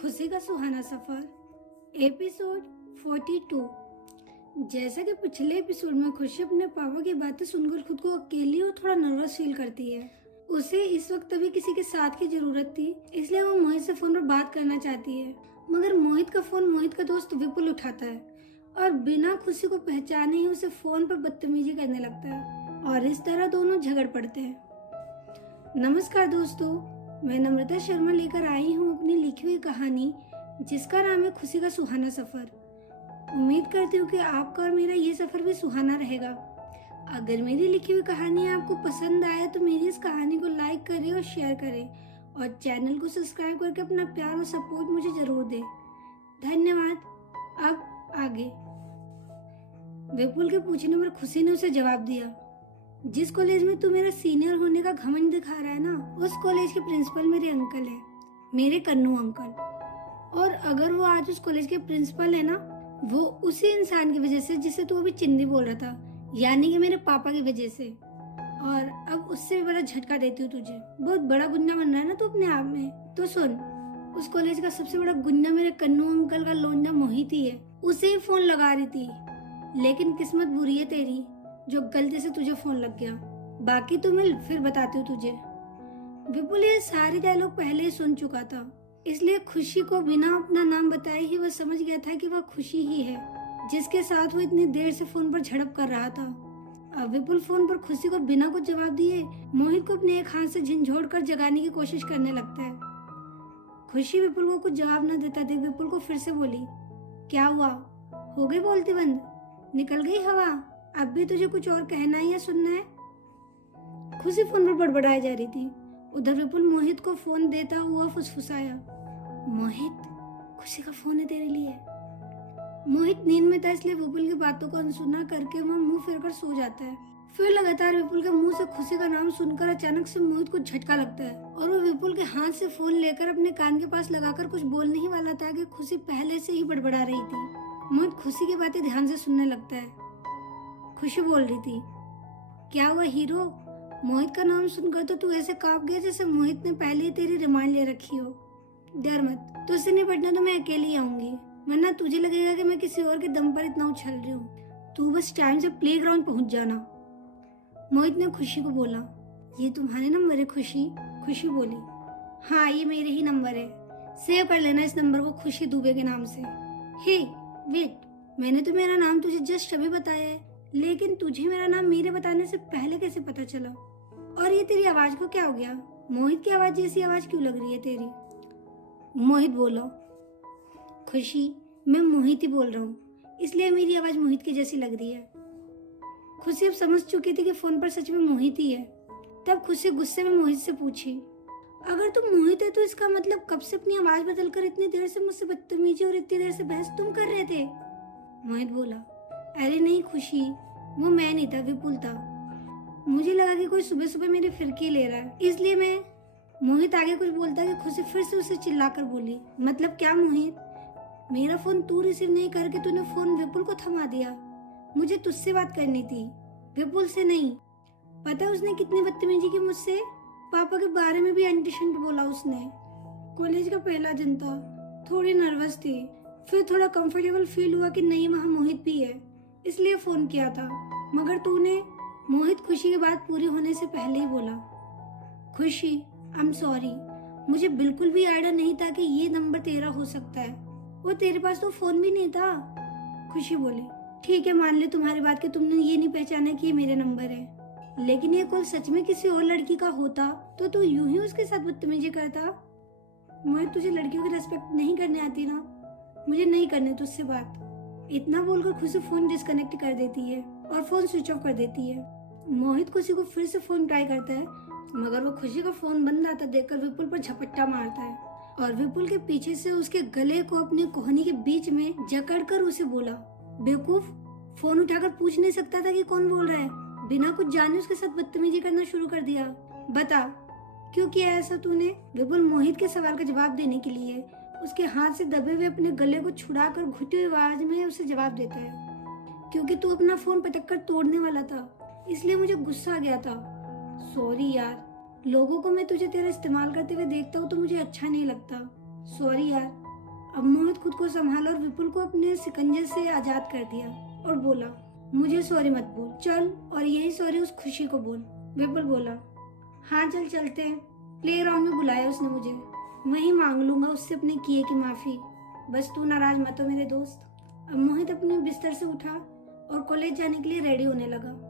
खुशी का सुहाना सफर एपिसोड 42। जैसा कि पिछले एपिसोड में खुशी अपने पापा की बातें सुनकर खुद को अकेली और थोड़ा नर्वस फील करती है। उसे इस वक्त तभी किसी के साथ की जरूरत थी, इसलिए वो मोहित से फोन पर बात करना चाहती है। मगर मोहित का फोन मोहित का दोस्त विपुल उठाता है और बिना खुशी को पहचाने ही उसे फोन पर बदतमीजी करने लगता है और इस तरह दोनों झगड़ पड़ते हैं। नमस्कार दोस्तों, मैं नम्रता शर्मा लेकर आई हूँ अपनी लिखी हुई कहानी जिसका नाम है खुशी का सुहाना सफर। उम्मीद करती हूँ कि आपका और मेरा ये सफर भी सुहाना रहेगा। अगर मेरी लिखी हुई कहानी आपको पसंद आए तो मेरी इस कहानी को लाइक करें और शेयर करें और चैनल को सब्सक्राइब करके अपना प्यार और सपोर्ट मुझे जरूर दें। धन्यवाद। अब आगे। विपुल के पूछने पर खुशी ने उसे जवाब दिया, जिस कॉलेज में तू मेरा सीनियर होने का घमंड दिखा रहा है ना, उस कॉलेज के प्रिंसिपल मेरे अंकल हैं, मेरे कन्नू अंकल। और अगर वो आज उस कॉलेज के प्रिंसिपल है ना, वो उसी इंसान की वजह से जिसे तू अभी चिंदी बोल रहा था, यानी कि मेरे पापा की वजह से। और अब उससे भी बड़ा झटका देती हूँ तुझे। बहुत बड़ा गुंडा बन रहा है ना तू अपने आप में। तो सुन, उस कॉलेज का सबसे बड़ा गुंडा मेरे कन्नू अंकल का लोंडा मोहित ही है। उसे ही फोन लगा रही थी, लेकिन किस्मत बुरी है तेरी जो गलती से तुझे फोन लग गया। बाकी तो मैं फिर बताती हूँ तुझे। विपुल ये सारे डायलॉग पहले ही सुन चुका था, इसलिए खुशी को बिना अपना नाम बताए ही वह समझ गया था कि वह खुशी ही है जिसके साथ वो इतनी देर से फोन पर झड़प कर रहा था। अब विपुल फोन पर खुशी को बिना कुछ जवाब दिए मोहित को अपने एक हाथ से झंझोड़ कर जगाने की कोशिश करने लगता है। खुशी विपुल को कुछ जवाब न देता देख विपुल को फिर से बोली, क्या हुआ? हो गई बोलती बंद? निकल गई हवा? अब भी तुझे कुछ और कहना है या सुनना है? खुशी फोन पर बड़बड़ाई जा रही थी। उधर विपुल मोहित को फोन देता हुआ फुसफुसाया, मोहित, खुशी का फोन है तेरे लिए। मोहित नींद में था, इसलिए विपुल की बातों को अनसुना करके वह मुंह फेरकर सो जाता है। फिर लगातार विपुल के मुंह से खुशी का नाम सुनकर अचानक से मोहित को झटका लगता है और वो विपुल के हाथ से फोन लेकर अपने कान के पास लगाकर कुछ बोलने ही वाला था कि खुशी पहले से ही बड़बड़ा रही थी। मोहित खुशी की बातें ध्यान से सुनने लगता है। खुशी बोल रही थी, क्या हुआ हीरो? मोहित का नाम सुनकर तो तू ऐसे कांप गया जैसे मोहित ने पहले ही तेरी रिमांड ले रखी हो। डर मत, तुझसे निपटना तो मैं अकेली आऊंगी, वरना तुझे लगेगा कि मैं किसी और के दम पर इतना उछल रही हूँ। तू बस टाइम से प्लेग्राउंड पहुंच जाना। मोहित ने खुशी को बोला, ये तुम्हारे नंबर है खुशी? खुशी बोली, हाँ ये मेरे ही नंबर है, सेव कर लेना इस नंबर को खुशी दुबे के नाम से। हे वेट, मैंने तो मेरा नाम तुझे जस्ट अभी बताया है, लेकिन तुझे मेरा नाम मेरे बताने से पहले कैसे पता चला? और ये तेरी आवाज को क्या हो गया? मोहित की आवाज जैसी आवाज क्यों लग रही है तेरी? मोहित बोला, खुशी मैं मोहित ही बोल रहा हूँ, इसलिए मेरी आवाज मोहित की जैसी लग रही है। खुशी अब समझ चुकी थी कि फोन पर सच में मोहित ही है। तब खुशी गुस्से में मोहित से पूछी, अगर तुम मोहित है तो इसका मतलब कब से अपनी आवाज बदलकर इतनी देर से मुझसे बदतमीजी और इतनी देर से बहस तुम कर रहे थे? मोहित बोला, अरे नहीं खुशी, वो मैं नहीं था, विपुल था। मुझे लगा कि कोई सुबह सुबह मेरी फिरकी ले रहा है, इसलिए मैं। मोहित आगे कुछ बोलता कि खुशी फिर से उसे चिल्लाकर बोली, मतलब क्या मोहित? मेरा फोन तू रिसीव नहीं करके तूने फोन विपुल को थमा दिया। मुझे तुझसे बात करनी थी, विपुल से नहीं। पता है उसने कितनी बदतमीजी की मुझसे? पापा के बारे में भी एंटीशंट बोला उसने। कॉलेज का पहला दिन था, थोड़ी नर्वस थी, फिर थोड़ा कंफर्टेबल फील हुआ कि नहीं वहाँ मोहित भी है, इसलिए फोन किया था। मगर तूने। मोहित खुशी की बात पूरी होने से पहले ही बोला, खुशी आई एम सॉरी, मुझे बिल्कुल भी आइडिया नहीं था कि ये नंबर तेरा हो सकता है, वो तेरे पास तो फोन भी नहीं था। खुशी बोली, ठीक है मान ले तुम्हारी बात कि तुमने ये नहीं पहचाना कि ये मेरे नंबर है, लेकिन ये कॉल सच में किसी और लड़की का होता तो तू यूं ही उसके साथ बदतमीजी करता। मोहित तुझे लड़कियों की रेस्पेक्ट नहीं करने आती ना, मुझे नहीं करनी तुझसे बात। इतना बोलकर खुशी फोन डिस्कनेक्ट कर देती है और फोन स्विच ऑफ कर देती है। मोहित खुशी को फिर से फोन ट्राई करता है, मगर वो खुशी का फोन बंद आता देखकर विपुल पर झपट्टा मारता है और विपुल के पीछे से उसके गले को अपनी कोहनी के बीच में जकड़कर उसे बोला, बेवकूफ, फोन उठाकर पूछ नहीं सकता था कि कौन बोल रहा है? बिना कुछ जाने उसके साथ बदतमीजी करना शुरू कर दिया। बता क्यों किया ऐसा तूने? विपुल मोहित के सवाल का जवाब देने के लिए उसके हाथ से दबे हुए अपने गले को छुड़ाकर घुटी हुई आवाज में उसे जवाब देता है, क्योंकि तू अपना फोन पटक कर तोड़ने वाला था, इसलिए मुझे गुस्सा आ गया था। सॉरी यार, लोगों को मैं तुझे तेरा इस्तेमाल करते हुए देखता हूँ तो मुझे अच्छा नहीं लगता। सॉरी यार, अब मोहित खुद को संभाला और विपुल को अपने शिकंजे से आजाद कर दिया और बोला, मुझे सॉरी मत बोल, चल और यही सॉरी उस खुशी को बोल। विपुल बोला, हाँ चल चलते हैं। प्लेग्राउंड में बुलाया उसने मुझे, वहीं मांग लूंगा उससे अपने किए की माफी। बस तू नाराज मत हो मेरे दोस्त। अब मोहित अपने बिस्तर से उठा और कॉलेज जाने के लिए रेडी होने लगा।